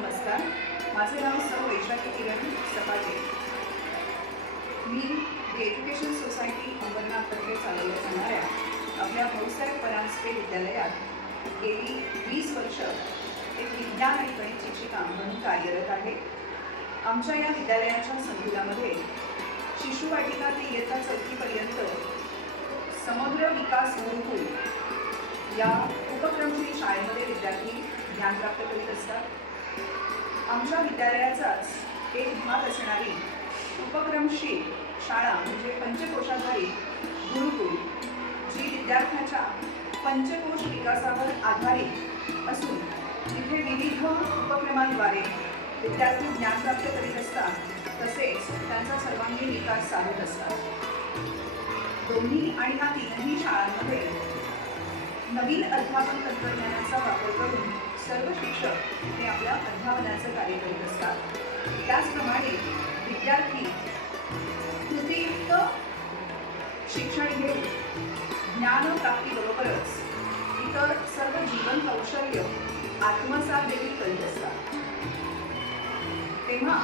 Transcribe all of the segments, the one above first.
नमस्कार. माझे नाव सौ वैशाली किरण सपाटे. मी दी एज्युकेशन सोसायटी अंबरनाथतर्फे चालवल्या जाणाऱ्या आपल्या भाऊसाहेब परांजपे विद्यालयात गेली वीस वर्ष एक विज्ञान आणि गणित शिक्षिका म्हणून कार्यरत आहे. आमच्या या विद्यालयाच्या संकुलामध्ये शिशुवाटिका ते इयत्ता चौथीपर्यंत समग्र विकास गुरुकुल या उपक्रमशील शाळेमध्ये विद्यार्थी ज्ञान प्राप्त करीत असतात. आमच्या विद्यालयाचाच एक भाग असणारी उपक्रमशील शाळा म्हणजे पंचकोशाधारी गुरुकुल जी विद्यार्थ्याच्या पंचकोश विकासावर आधारित असून तिथे विविध उपक्रमांद्वारे विद्यार्थी ज्ञान प्राप्त करीत असतात तसेच त्यांचा सर्वांगीण विकास साधत असतात. दोन्ही आणि ह्या तीनही शाळांमध्ये नवीन अध्यापन तंत्रज्ञानाचा वापर करून सर्व शिक्षक अध्यापनाचं कार्य करीत असतात. त्याचप्रमाणे विद्यार्थी कृतीयुक्त शिक्षण घेऊन ज्ञानप्राप्तीबरोबरच इतर सर्व जीवन कौशल्य आत्मसात देखील करीत असतात. तेव्हा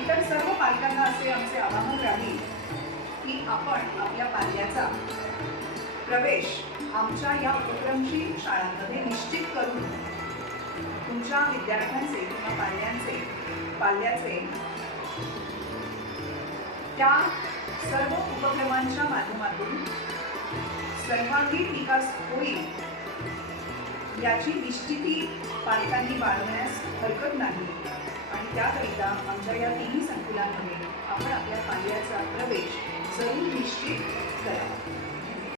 इतर सर्व पालकांना असे आमचे आवाहन राहील की आपण आपल्या पाल्याचा प्रवेश आमच्या या उपक्रमशील शाळांमध्ये निश्चित करून तुमच्या विद्यार्थ्यांचे किंवा पाल्यांचे पाल्याचे त्या सर्व उपक्रमांच्या माध्यमातून सर्वांगीण विकास होईल याची निश्चिती पालकांनी बाळगण्यास हरकत नाही. आणि त्याकरिता आमच्या या तिन्ही संकुलांमध्ये आपण आपल्या पाल्याचा प्रवेश